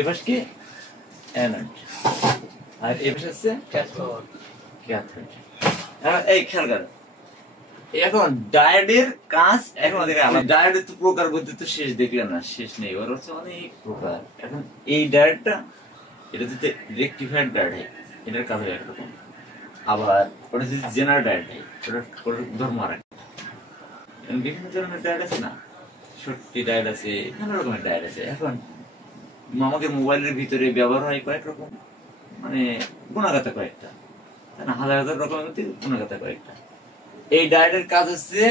এবার কি অ্যানোড আর এবার হচ্ছে ক্যাথোড। ক্যাথোড এই খেয়াল করো, এখন ডায়োডের কাজ এখন ডায়োডের তো প্রকার বলতে তো শেষ দেখলেন না, শেষ নেই, ওর হচ্ছে অনেক প্রকার। এখন এই ডায়োডটা এটা যদি রেকটিফায়ার ডায়োড হয় এটার কাজ হয় একরকম, আবার ওটা যদি জেনারেল ডায়োড হয় ওটার ধর্ম আর একটা। বিভিন্ন ধরনের ডায়োড আছে না, সত্যি ডায়োড আছে, নানা রকমের ডায়োড আছে। এখন আমাদের মোবাইলের ভিতরে ব্যবহার হয় কয়েক রকম, মানে গুণাগাতা কয়েকটা, তাই না, হাজার হাজার রকমের মধ্যে গুণাগাতা কয়েকটা। এই ডায়োডের কাজ হচ্ছে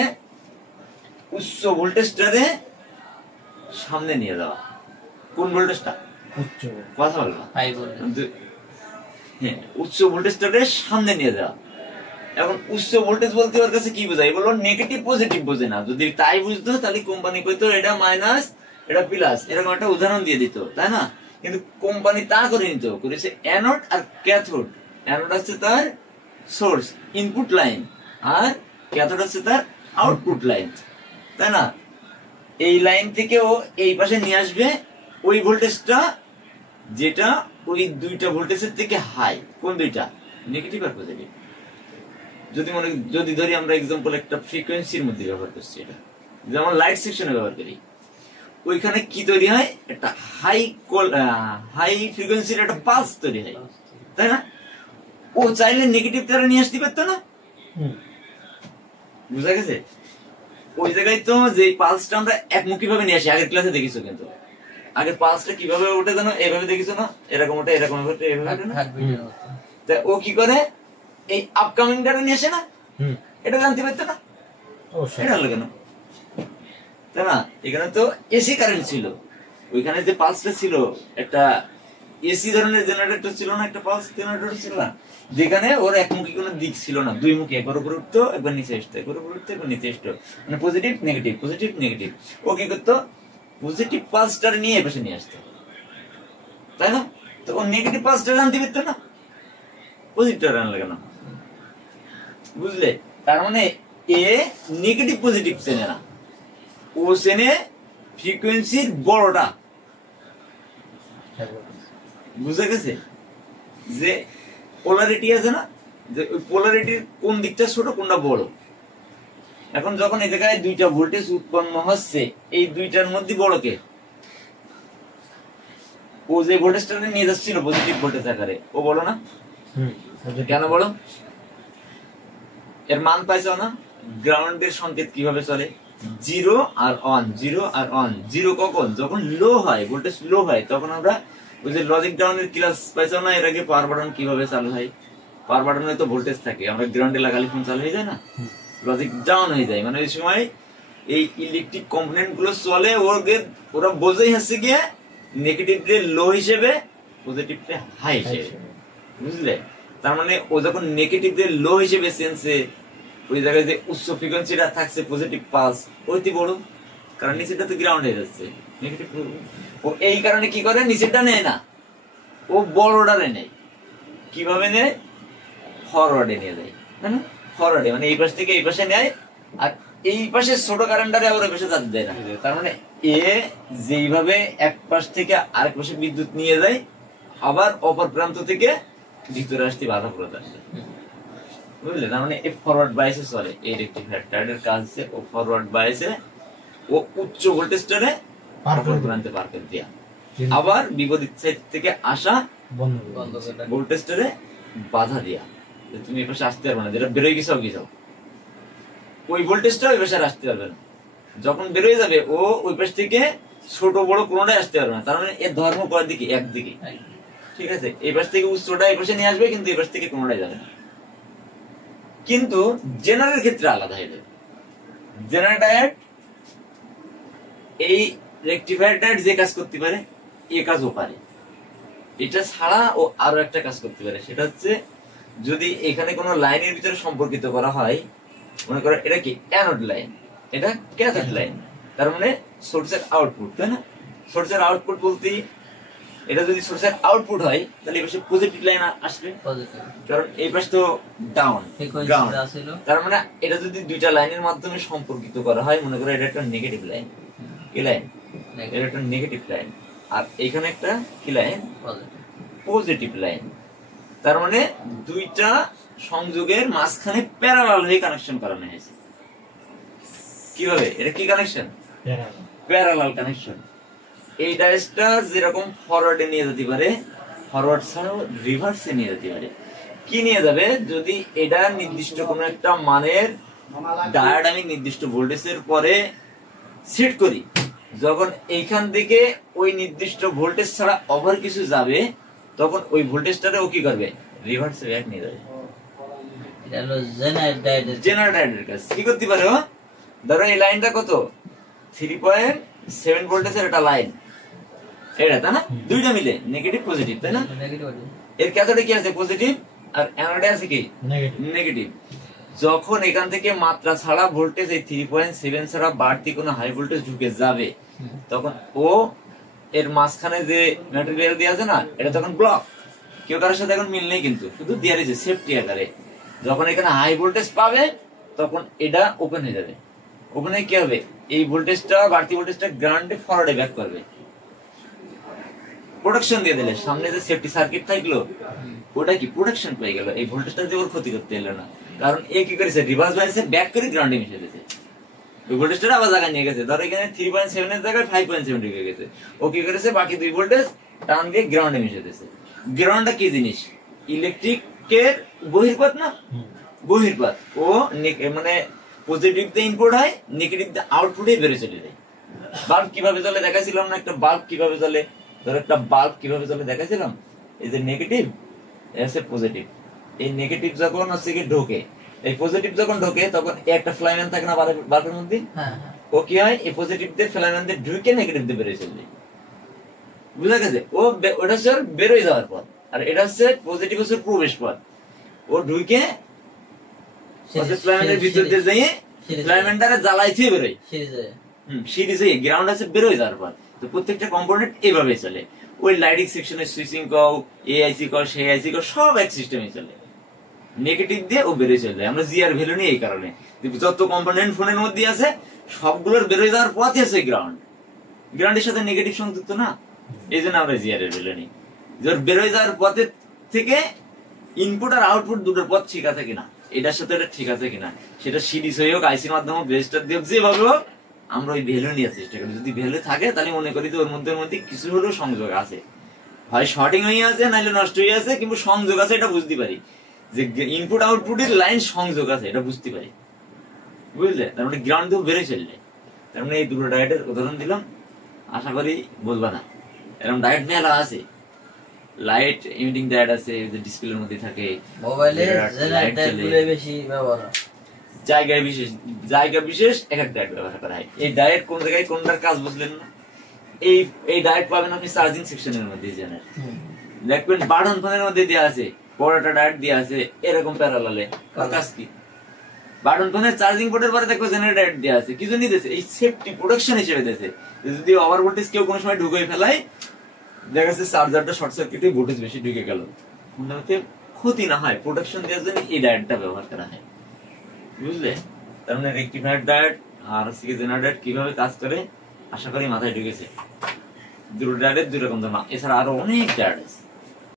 উচ্চ ভোল্টেজটারে সামনে নিয়ে যাওয়া। কোন ভোল্টেজটা? উচ্চ। কথা বলবা হাই ভোল্টেজ। হ্যাঁ, উচ্চ ভোল্টেজটারে সামনে নিয়ে যাওয়া। এখন উচ্চ ভোল্টেজ বলতে ওর কাছে কি বোঝায়? বললো নেগেটিভ পজিটিভ বোঝে না। যদি তাই বুঝতো তাহলে কোম্পানি কইতো এটা মাইনাস এটা প্লাস, এরকম একটা উদাহরণ দিয়ে দিত, তাই না? কিন্তু কোম্পানি তা করে নিত, করেছে অ্যানোড আর ক্যাথোড। অ্যানোড হচ্ছে তার সোর্স ইনপুট লাইন আর ক্যাথোড হচ্ছে তার আউটপুট লাইন, তাই না? এই লাইন থেকে ও এই পাশে নিয়ে আসবে ওই ভোল্টেজটা যেটা ওই দুইটা ভোল্টেজের থেকে হাই। কোন দুইটা? নেগেটিভ আর পজিটিভ। যদি ধরি আমরা এক্সাম্পল একটা ফ্রিকোয়েন্সির মধ্যে ব্যবহার করছি, এটা যেমন লাইট সেকশনে ব্যবহার করি, ওইখানে কি তৈরি হয়? একটা হাই ফ্রিকোয়েন্সির একটা পালস তৈরি হয়, তাই না? ও চাইলে নেগেটিভ তারা নিয়ে আসতে পারতো না? বুঝা গেছে? ওই জায়গায় তো যে পালসটা আমরা একমুখী ভাবে নিয়ে আসি, আগের ক্লাসে দেখিছো, কিন্তু আগের পালসটা কিভাবে ওঠে জানো? এভাবে দেখিছো না? এরকম ওঠে, এরকম ও কি করে? এই আপকামিং ডাটা নিয়ে আসে না? এটা জানতে পারতো না? এটা হলো কেন? তাই না? এখানে তো এসি কারেন্ট ছিল, ওইখানে যে পালসটা ছিল একটা এসি ধরনের জেনারেটর ছিল না, একটা পালস জেনারেটর ছিল না, যেখানে ওর একমুখী কোনো দিক ছিল না, দুই মুখী, একবার উপরে উঠতো একবার নিচে আসতো, একবার উপরে উঠতো একবার নিচে আসতো, মানে পজিটিভ নেগেটিভ পজিটিভ নেগেটিভ। ও কি করতো? পজিটিভ পালসটার নিয়ে এপাশে নিয়ে আসতো, তাই না? তো ও নেগেটিভ পালসটা জানতে পারতো না, পজিটিভটা আনলে কেন? বুঝলে? তার মানে এ নেগেটিভ পজিটিভ চেনে না, ও চেনে ফ্রিকোয়েন্সির বড়টা। বুঝা গেছে? যে পোলারিটি আছে না, যে ওই পোলারিটির কোন দিকটা ছোট কোনটা বড়। এখন যখন এই জায়গায় দুইটা ভোল্টেজ উৎপন্ন হচ্ছে, এই দুইটার মধ্যে বড় কে? ও যে ভোল্টেজটা নিয়ে যাচ্ছিল পজিটিভ ভোল্টেজ আকারে, ও বলো না? কেন বলো? এর মান পাইছো না? গ্রাউন্ডের সংকেত কিভাবে চলে? জিরো আর অন, জিরো আর অন। জিরো কখন? যখন লো হয়, ভোল্টেজ লো হয়, তখন আমরা ওই যে লজিক ডাউনের ক্লাস পাইছো না এর আগে, পাওয়ার বাটন কিভাবে চালু হয়? পাওয়ার বাটনে তো ভোল্টেজ থাকে, আমরা গ্রাউন্ডে লাগালে ফোন চালু হয়ে যায় না, লজিক ডাউন হয়ে যায়। মানে ওই সময় এই ইলেকট্রিক কম্পোনেন্ট গুলো চলে, ওরা বোঝাই হচ্ছে গিয়ে নেগেটিভ রে লো হিসেবে, পজিটিভ রে হাই হিসেবে। বুঝলে? তার মানে ও যখন নেগেটিভ রে লো হিসেবে সেন্সে, ওই জায়গায় যে উচ্চ ফ্রিকোয়েন্সিটা থাকছে পজিটিভ পালস ওইটি বড়, কারণ নিচেটা তো গ্রাউন্ড হয়ে যাচ্ছে নেগেটিভ। ও এই কারণে কি করে? নিচেটা নেয় না, ও বড়টারে নেয়। কিভাবে নেয়? ফরওয়ার্ডে নিয়ে যায়, তাই না? ফরওয়ার্ডে মানে এই পাশ থেকে এই পাশে নেয়, আর এই পাশে ছোট কারেন্টারে আবার ওই পাশে যেতে দেয় না। তার মানে এ যেইভাবে এক পাশ থেকে আরেক পাশে বিদ্যুৎ নিয়ে যায়, আবার অপর প্রান্ত থেকে ভিতরে আসতে বাধা প্রদান করে। বুঝলে? তার মানে ফরওয়ার্ড বায়াসে চলে এই রেকটিফায়ারের কাজ হচ্ছে, ও ফরওয়ার্ড বায়াসে ও উচ্চ ভোল্টেজটারে অপর প্রান্তে পার করে দেয়া, আবার বিপরীত সাইড থেকে আসা ভোল্টেজটারে বাধা দেয়া, তুমি এই পাশে আসতে পারবে না, যেটা বেরোয় গেছাও গেছাও, ওই ভোল্টেজটা ওই পাশে আসতে পারবে না। যখন বেরোয় যাবে ও ওই পাশ থেকে ছোট বড় কোনোটাই আসতে পারবে না। তার মানে এর ধর্ম করার দিকে একদিকে, ঠিক আছে? এই পাশ থেকে উচ্চটা এই পাশে নিয়ে আসবে, কিন্তু এই পাশ থেকে কোনোটাই যাবে না। কিন্তু জেনারেল ক্ষেত্রে আলাদা হয়ে যাবে। জেনারেল ডায়োড এই রেকটিফায়ার ডায়োড যে কাজ করতে পারে এ কাজও পারে, এটা ছাড়া ও আরো একটা কাজ করতে পারে, সেটা হচ্ছে যদি এখানে কোনো লাইনের ভিতরে সম্পর্কিত করা হয়, মনে করো এটা কি অ্যানোড লাইন, এটা ক্যাথোড লাইন, তার মানে সোর্সের আউটপুট, তাই না? সোর্সের আউটপুট বলতে এটা যদি সোর্সের আউটপুট হয় তাহলে এই পাশে পজিটিভ লাইন আসবে, কারণ এই পাশ তো ডাউন গ্রাউন্ড। তার মানে এটা যদি দুইটা লাইনের মাধ্যমে সম্পর্কিত করা হয়, মনে করো এটা একটা নেগেটিভ লাইন, কি লাইন? এটা একটা নেগেটিভ লাইন, আর এখানে একটা কি লাইন, পজিটিভ লাইন। তার মানে দুইটা সংযোগের মাঝখানে প্যারালাল হয়ে কানেকশন করানো হয়েছে। কিভাবে? এটা কি কানেকশন? Parallel connection. এই ডায়োডটা যেরকম ফরওয়ার্ডে নিয়ে যেতে পারে, ফরওয়ার্ড ছাড়াও রিভার্সে নিয়ে যেতে পারে। কি নিয়ে যাবে? যদি এটা নির্দিষ্ট কোনো একটা মানের ডায়োড আমি নির্দিষ্ট ভোল্টেজের পরে সেট করি, যখন এইখান থেকে ওই নির্দিষ্ট ভোল্টেজ ছাড়া ওভার কিছু যাবে, তখন ওই ভোল্টেজটারে ও কি করবে? রিভার্সে ব্যাক নিয়ে যাবে। এটা হলো জেনারেটরের কাজ। কি করতে পারে ও? ধরো এই লাইনটা কত, 3.7 ভোল্টেজের একটা লাইন, এটা তাই না? দুইটা মিলে নেগেটিভ পজিটিভ, তাই না? এর ক্যাথোডে কি আছে? পজিটিভ, আর অ্যানোডে আছে কি? নেগেটিভ। যখন এখান থেকে মাত্রা ছাড়া ভোল্টেজ এই 3.7 ছাড়া বাড়তি কোনো হাই ভোল্টেজ ঢুকে যাবে, তখন ও এর মাঝখানে যে ম্যাটেরিয়াল দিয়ে আছে না, এটা তখন ব্লক। কেউ কারোর সাথে এখন মিল নেই, কিন্তু শুধু দিয়ে রয়েছে সেফটি আকারে। যখন এখানে হাই ভোল্টেজ পাবে, তখন এটা ওপেন হয়ে যাবে। ওপেন হয়ে কি হবে? এই ভোল্টেজটা, বাড়তি ভোল্টেজটা গ্রাউন্ডে ফরওয়ার্ডে ব্যাক করবে। প্রোটেকশন দিয়ে দিলে সামনে যে সেফটি সার্কিট থাকলো, ওটা কি প্রোটেকশন পেয়ে গেল। এই ভোল্টেজটা দিয়ে ওর ক্ষতি করতে এলো না, কারণ এ কি করেছে? রিভার্স বাইসে ব্যাক করে গ্রাউন্ডে মিশে দিয়েছে। ওই ভোল্টেজটা আবার জায়গায় নিয়ে গেছে। ধরো এখানে 3.7 এর জায়গায় 5.7 ঢুকে গেছে। ও কি করেছে? বাকি দুই ভোল্টেজ টান দিয়ে গ্রাউন্ডে মিশে দিয়েছে। গ্রাউন্ডটা কি জিনিস? ইলেকট্রিকের বহির্পথ না? বহির্পথ। ও মানে পজিটিভ দিয়ে ইনপুট হয়, নেগেটিভ দিয়ে আউটপুটে বেরিয়ে চলে যায়। বাল্ব কিভাবে চলে দেখাইছিলাম না? একটা বাল্ব কিভাবে চলে, ধরো একটা বাল্ব কিভাবে চলে দেখাইছিলাম। এই যে নেগেটিভ, এসে পজিটিভ। এই নেগেটিভ যখন হচ্ছে কি ঢোকে, এই পজিটিভ যখন ঢোকে, তখন একটা ফ্লাইম্যান থাকে না বাল্বের মধ্যে? ও কি হয়? এই পজিটিভ দিয়ে ফ্লাইম্যান দিয়ে ঢুকে নেগেটিভ দিয়ে বেরিয়ে চলে যায়। বুঝা গেছে? ও ওটা হচ্ছে বেরোয় যাওয়ার পথ, আর এটা হচ্ছে পজিটিভ হচ্ছে প্রবেশ পথ। ও ঢুকে ফ্লাইম্যানের ভিতর দিয়ে যাই ফ্লাইম্যানটারে জ্বালাইতে বেরোয়, সিরিজ হয়ে গ্রাউন্ড আছে বেরোয় যাওয়ার পর। তো প্রত্যেকটা কম্পোনেন্ট এইভাবে চলে। ওই লাইটিং সেকশনের সুইচিং কও, এআইসি কও, সেই আইসি কও, সব এক সিস্টেমে চলে। নেগেটিভ দিয়ে ও বেরোয় চলে যায়। আমরা জিআর ভ্যালু নিই এই কারণে, যত কম্পোনেন্ট ফোনের মধ্যে আছে সবগুলোর বেরোয় যাওয়ার পথই আছে গ্রাউন্ড। গ্রাউন্ডের সাথে নেগেটিভ সংযুক্ত না, এই জন্য আমরা জিআর এর ভ্যালু নিই। বেরোয় যাওয়ার পথের থেকে ইনপুট আর আউটপুট দুটোর পথ ঠিক আছে কিনা, এটার সাথে এটা ঠিক আছে কিনা, সেটা সিরিজ হয়ে হোক, আইসির মাধ্যমে রেজিস্টার দিয়ে হোক, যেভাবে হোক আমরা ওই ভ্যালু নিয়ে চেষ্টা করি। যদি ভ্যালু থাকে তাহলে মনে করি যে ওর মধ্যে কিছু হলেও সংযোগ আছে, হয় শর্টিং হয়ে আছে, নাইলে নষ্ট হয়ে আছে, কিন্তু সংযোগ আছে এটা বুঝতে পারি, যে ইনপুট আউটপুটের লাইন সংযোগ আছে এটা বুঝতে পারি। বুঝলে? তার মানে গ্রাউন্ড দিয়ে বেড়ে চললে, তার মানে এই দুটো ডায়েটের উদাহরণ দিলাম, আশা করি বলবা না। এরকম ডায়েট মেলা আছে, লাইট ইমিটিং ডায়েট আছে, যে ডিসপ্লের মধ্যে থাকে। মোবাইলে লাইট গুলো বেশি ব্যবহার হয়, জায়গা বিশেষ এক এক ডায়েট ব্যবহার করা হয়। এই ডায়েট কোন জায়গায় কোনটার কাজ বুঝলেন না? এই ডায়েট পাবেন আপনি চার্জিং সেকশনের মধ্যে, জানেন দেখবেন বাটন ফোনের মধ্যে দেওয়া আছে, বড়টা ডায়েট দেওয়া আছে এরকম প্যারালালে। কাজ কি? বাটন ফোনের চার্জিং পোর্টের পরে দেখো জেনারেটর ডায়েট দেওয়া আছে। কি জন্য দিয়েছে? এই সেফটি প্রোটেকশন হিসেবে দিয়েছে। যদি ওভার ভোল্টেজ কেউ কোনো সময় ঢুকে ফেলায়, দেখা যাচ্ছে চার্জারটা শর্ট সার্কিটে ভোল্টেজ বেশি ঢুকে গেল, ক্ষতি না হয়, প্রোটেকশন দেওয়ার জন্য এই ডায়েটটা ব্যবহার করা হয়। বুঝলে? তার মানে রেকটিফায়ার ডায়েট আর জেনারেটর ডায়েট কিভাবে কাজ করে আশা করি মাথায় ঢুকেছে। দুটো ডায়েটের দুই রকম দাম, এছাড়া আরো অনেক ডায়েট আছে।